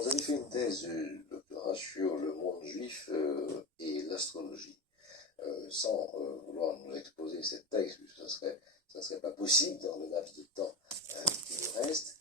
Vous avez fait une thèse de doctorat sur le monde juif et l'astrologie. Sans vouloir nous exposer cette thèse, puisque ça serait pas possible dans le laps de temps qui nous reste,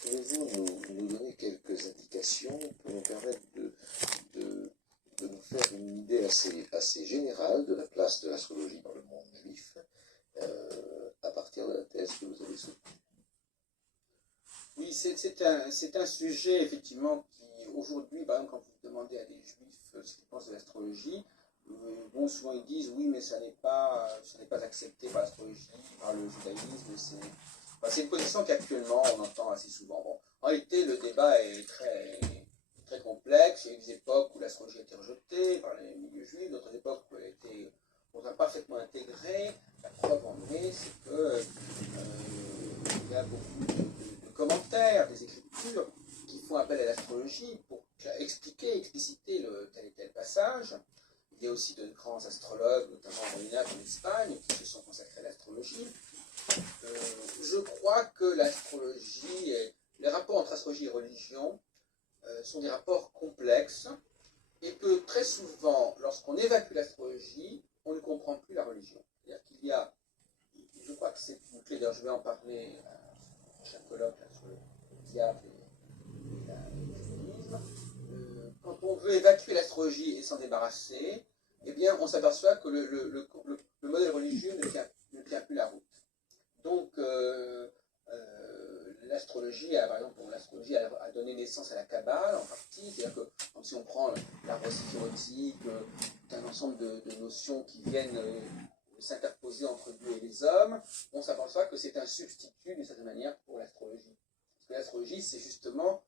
pouvez-vous nous donner quelques indications pour nous permettre de nous faire une idée assez générale de la place de l'astrologie dans le monde juif à partir de la thèse que vous avez soutenue? Oui, c'est un sujet, effectivement, qui, aujourd'hui, par exemple, quand vous demandez à des juifs ce qu'ils pensent de l'astrologie, bon, souvent ils disent, oui, mais ça n'est pas accepté par l'astrologie, par le judaïsme. C'est une position qu'actuellement, on entend assez souvent. Bon, en réalité, le débat est très complexe. Il y a eu des époques où l'astrologie a été rejetée par les milieux juifs, d'autres époques où on a parfaitement intégré. La preuve en est, c'est que il y a beaucoup de commentaires, des écritures qui font appel à l'astrologie pour expliciter tel et tel passage. Il y a aussi de grands astrologues, notamment au Moyen Âge en Espagne, qui se sont consacrés à l'astrologie. Je crois que l'astrologie, les rapports entre astrologie et religion sont des rapports complexes et que très souvent, lorsqu'on évacue l'astrologie, on ne comprend plus la religion. C'est-à-dire qu'il y a, je crois que c'est une clé, d'ailleurs je vais en parler à un prochain colloque sur le diable et le judaïsme. Quand on veut évacuer l'astrologie et s'en débarrasser, eh bien, on s'aperçoit que le modèle religieux ne tient plus la route. Donc, l'astrologie, par exemple, l'astrologie a donné naissance à la Kabbale en partie, c'est-à-dire que si on prend l'arbre syphonique, c'est un ensemble de notions qui viennent s'interposer entre Dieu et les hommes, on s'aperçoit que c'est un substitut d'une certaine manière pour l'astrologie. Parce que l'astrologie, c'est justement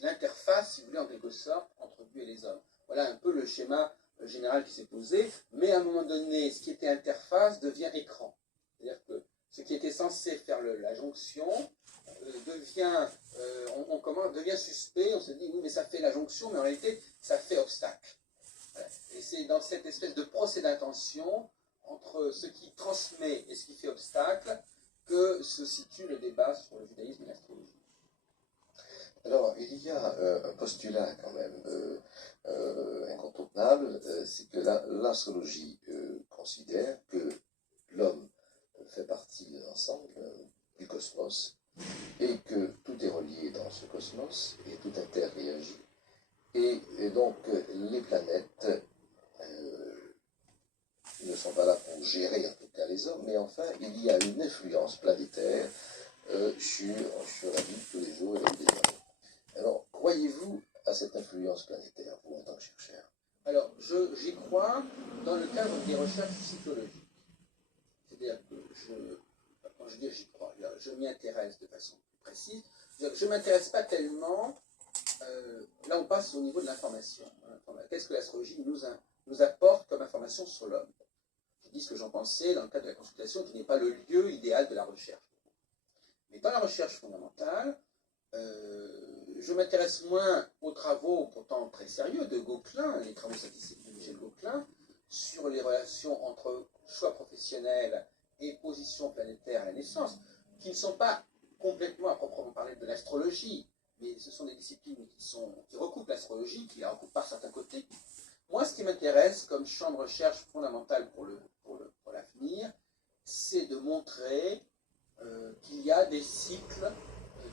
l'interface, si vous voulez, en quelque sorte, entre Dieu et les hommes. Voilà un peu le schéma général qui s'est posé, mais à un moment donné, ce qui était interface devient écran. C'est-à-dire que ce qui était censé faire la jonction devient suspect, on se dit oui mais ça fait la jonction, mais en réalité ça fait obstacle. Voilà. Et c'est dans cette espèce de procès d'intention entre ce qui transmet et ce qui fait obstacle que se situe le débat sur le judaïsme et l'astrologie. Alors, il y a un postulat quand même incontournable, c'est que l'astrologie considère que l'homme fait partie de l'ensemble du cosmos et que tout est relié dans ce cosmos et tout interréagit. Et donc, les planètes ne sont pas là pour gérer en tout cas les hommes, mais enfin, il y a une influence planétaire sur la vie de tous les jours et la vie des hommes. Alors, croyez-vous à cette influence planétaire, vous, en tant que chercheur? Alors, j'y crois dans le cadre des recherches psychologiques. C'est-à-dire que quand je dis j'y crois, je m'y intéresse de façon plus précise. Je ne m'intéresse pas tellement, là on passe au niveau de l'information. Qu'est-ce que l'astrologie nous apporte comme information sur l'homme? Je dis ce que j'en pensais dans le cadre de la consultation, qui n'est pas le lieu idéal de la recherche. Mais dans la recherche fondamentale, je m'intéresse moins aux travaux, pourtant très sérieux, de Gauquelin, les travaux statistiques de Michel Gauquelin, sur les relations entre choix professionnel et position planétaire à la naissance, qui ne sont pas complètement à proprement parler de l'astrologie, mais ce sont des disciplines qui recoupent l'astrologie, qui la recoupent par certains côtés. Moi, ce qui m'intéresse comme champ de recherche fondamental pour l'avenir, c'est de montrer qu'il y a des cycles,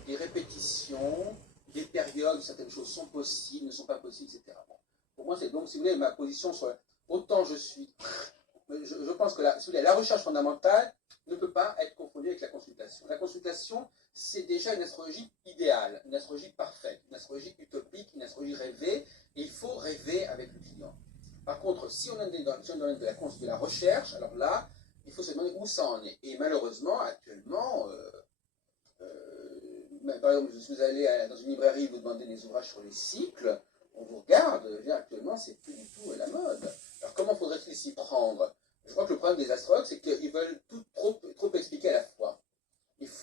des répétitions, des périodes où certaines choses sont possibles, ne sont pas possibles, etc. Bon. Pour moi, c'est donc, si vous voulez, ma position sur autant je pense que la recherche fondamentale ne peut pas être confondue avec la consultation. La consultation, c'est déjà une astrologie idéale, une astrologie parfaite, une astrologie utopique, une astrologie rêvée, et il faut rêver avec le client. Par contre, si on est dans le domaine de la recherche, alors là, il faut se demander où ça en est. Et malheureusement, actuellement, par exemple, je suis allé dans une librairie, vous demandez des ouvrages sur les cycles, on vous regarde, actuellement, c'est plus du tout la mode. Alors comment faudrait-il s'y prendre? Je crois que le problème des astrologues, c'est qu'ils veulent tout trop expliquer à la fois.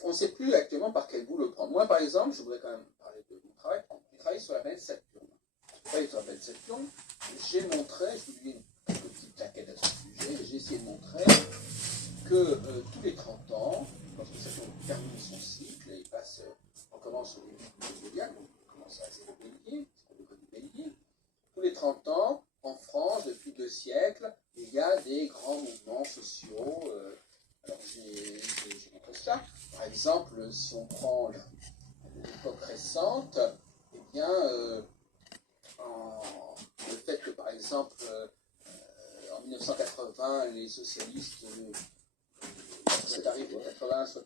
On ne sait plus actuellement par quel bout le prendre. Moi, par exemple, je voudrais quand même parler de mon travail. J'ai travaillé sur la planète Saturne. J'ai travaillé sur la planète Saturne, j'ai montré, je vous dis quelques petites plaquettes à ce sujet, j'ai essayé de montrer que tous les 30 ans, lorsque Saturne termine son cycle, et on commence au début du zodiaque, on commence à 0 Bélier, c'est le code du Bélier. Tous les 30 ans, en France, depuis 2 siècles, il y a des grands mouvements sociaux. Alors j'ai montré ça. Par exemple, si on prend l'époque récente, eh bien, le fait que, par exemple, en 1980, les socialistes soient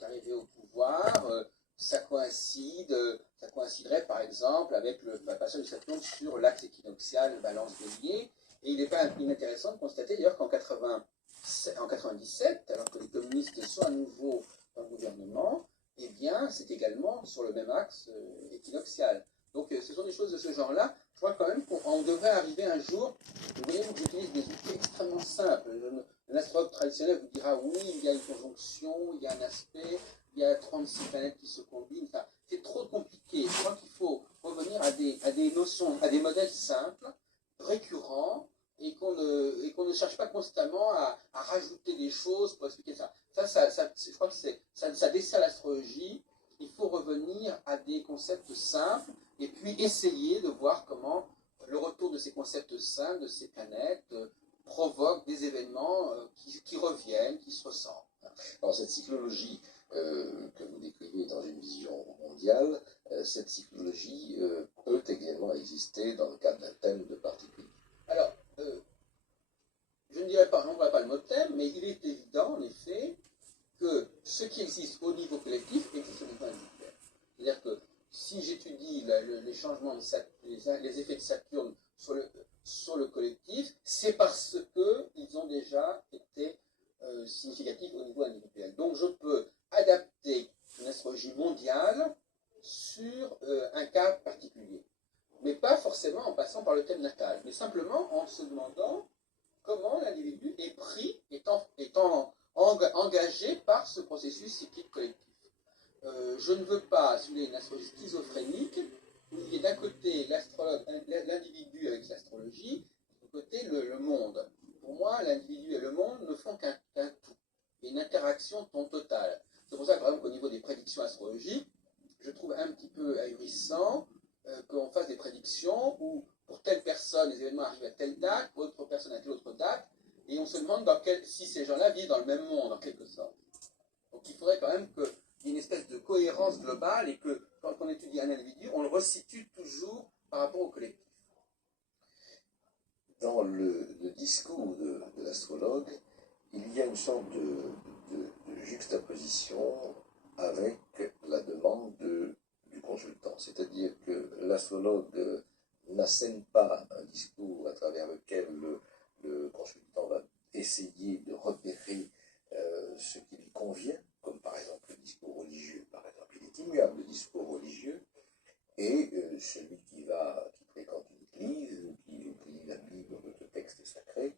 arrivés au pouvoir, ça coïnciderait par exemple avec la passage de Saturne sur l'axe équinoxial Balance-Bélier. Et il n'est pas inintéressant de constater d'ailleurs qu'en 97, alors que les communistes sont à nouveau dans le gouvernement, eh bien c'est également sur le même axe équinoxial. Donc ce sont des choses de ce genre-là. Je crois quand même qu'on devrait arriver un jour. Vous voyez, j'utilise des outils extrêmement simples. Un astrologue traditionnel vous dira oui, il y a une conjonction, il y a un aspect, il y a 36 planètes qui se combinent. Enfin, c'est trop compliqué. Je crois qu'il faut revenir à des notions, à des modèles simples, récurrents, et qu'on ne cherche pas constamment à rajouter des choses pour expliquer ça. Je crois que ça dessert l'astrologie. Il faut revenir à des concepts simples et puis essayer de voir comment le retour de ces concepts simples, de ces planètes, provoque des événements qui reviennent, qui se ressentent. Alors cette cyclologie que vous décrivez dans une vision mondiale, cette cyclologie peut également exister dans le cadre d'un thème de particulier. Alors, je ne dirais pas, n'emploie pas le mot thème, mais il est évident en effet que ce qui existe au niveau collectif existe au niveau individuel. C'est-à-dire que si j'étudie les changements, les effets de Saturne sur le collectif, c'est parce qu'ils ont déjà été significatifs au niveau individuel. Donc je peux adapter une astrologie mondiale sur un cas particulier. Mais pas forcément en passant par le thème natal, mais simplement en se demandant comment l'individu est pris, étant engagé par ce processus cyclique collectif. Je ne veux pas, si vous voulez, une astrologie schizophrénique, où il y a d'un côté l'individu avec l'astrologie, de l'autre côté le monde. Pour moi, l'individu et le monde ne font qu'un tout. Il y a une interaction totale. C'est pour ça que, par exemple, au niveau des prédictions astrologiques, je trouve un petit peu ahurissant qu'on fasse des prédictions où, pour telle personne, les événements arrivent à telle date, pour autre personne à telle autre date, et on se demande si ces gens-là vivent dans le même monde, en quelque sorte. Donc il faudrait quand même qu'il y ait une espèce de cohérence globale et que, quand on étudie un individu, on le resitue toujours par rapport au collectif. Dans le discours de l'astrologue, il y a une sorte de juxtaposition avec la demande du consultant. C'est-à-dire que l'astrologue n'assène pas un discours à travers lequel le consultant va essayer de repérer ce qui lui convient, comme par exemple le discours religieux. Par exemple, il est immuable le discours religieux, et celui qui fréquente une église, ou qui lit la Bible ou d'autres textes sacrés,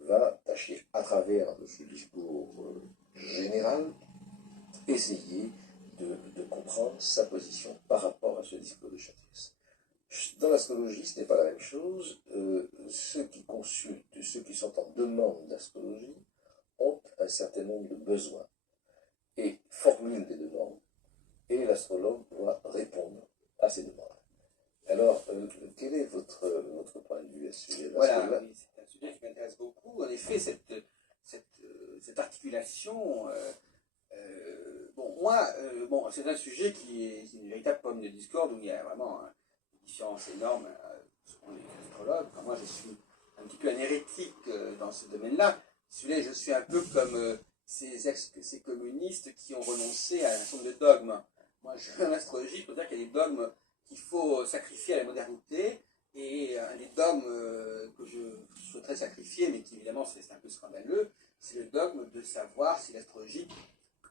va tâcher, à travers ce discours général, essayer de comprendre sa position par rapport à ce discours de chacun. Dans l'astrologie, ce n'est pas la même chose. Ceux qui consultent, ceux qui sont en demande d'astrologie, ont un certain nombre de besoins et formulent des demandes. Et l'astrologue doit répondre à ces demandes. Alors, quel est votre point de vue à ce sujet? Voilà, oui, c'est un sujet qui m'intéresse beaucoup. En effet, cette articulation... c'est un sujet qui est une véritable pomme de discorde où il y a vraiment une différence énorme selon les astrologues. Enfin, moi, je suis un petit peu un hérétique dans ce domaine-là. Je suis un peu comme ces communistes qui ont renoncé à un certain nombre de dogmes. Moi, je suis en astrologie pour dire qu'il y a des dogmes qu'il faut sacrifier à la modernité, et un des dogmes que je souhaiterais sacrifier, mais qui évidemment c'est un peu scandaleux, c'est le dogme de savoir si l'astrologie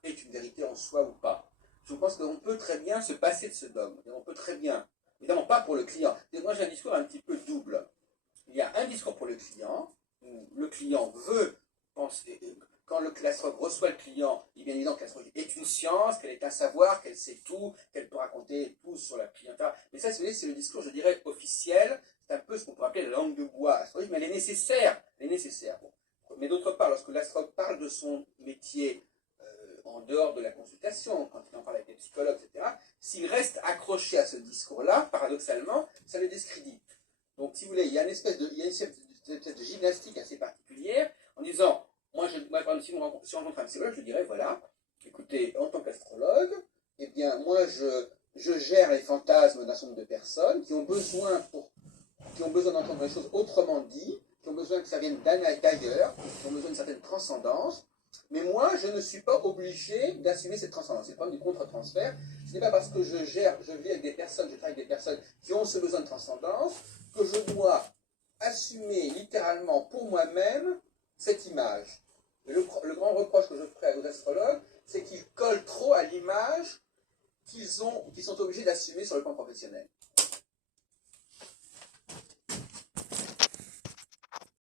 est une vérité en soi ou pas. Je pense qu'on peut très bien se passer de ce dogme. On peut très bien, évidemment pas pour le client. Moi j'ai un discours un petit peu double. Il y a un discours pour le client, où le client veut penser, quand l'astrologue reçoit le client, il est bien évident que l'astrologie est une science, qu'elle est un savoir, qu'elle sait tout, qu'elle peut raconter tout sur la clientèle. Mais ça, c'est le discours, je dirais, officiel. C'est un peu ce qu'on peut appeler la langue de bois astrologique, mais elle est nécessaire. Elle est nécessaire. Bon. Mais d'autre part, lorsque l'astrologue parle de son métier en dehors de la consultation, quand il en parle avec les psychologues, etc., s'il reste accroché à ce discours-là, paradoxalement, ça le discrédite. Donc, si vous voulez, il y a une espèce de gymnastique assez particulière en disant, moi, par exemple, si on rencontre un psychologue, je dirais, voilà, écoutez, en tant qu'astrologue, eh bien, moi, je gère les fantasmes d'un certain nombre de personnes qui ont besoin d'entendre les choses autrement dit, qui ont besoin que ça vienne d'ailleurs, qui ont besoin d'une certaine transcendance. Mais moi, je ne suis pas obligé d'assumer cette transcendance. C'est le problème du contre-transfert. Ce n'est pas parce que je vis avec des personnes, je travaille avec des personnes qui ont ce besoin de transcendance, que je dois assumer littéralement pour moi-même cette image. Le grand reproche que je ferai aux astrologues, c'est qu'ils collent trop à l'image qu'ils sont obligés d'assumer sur le plan professionnel.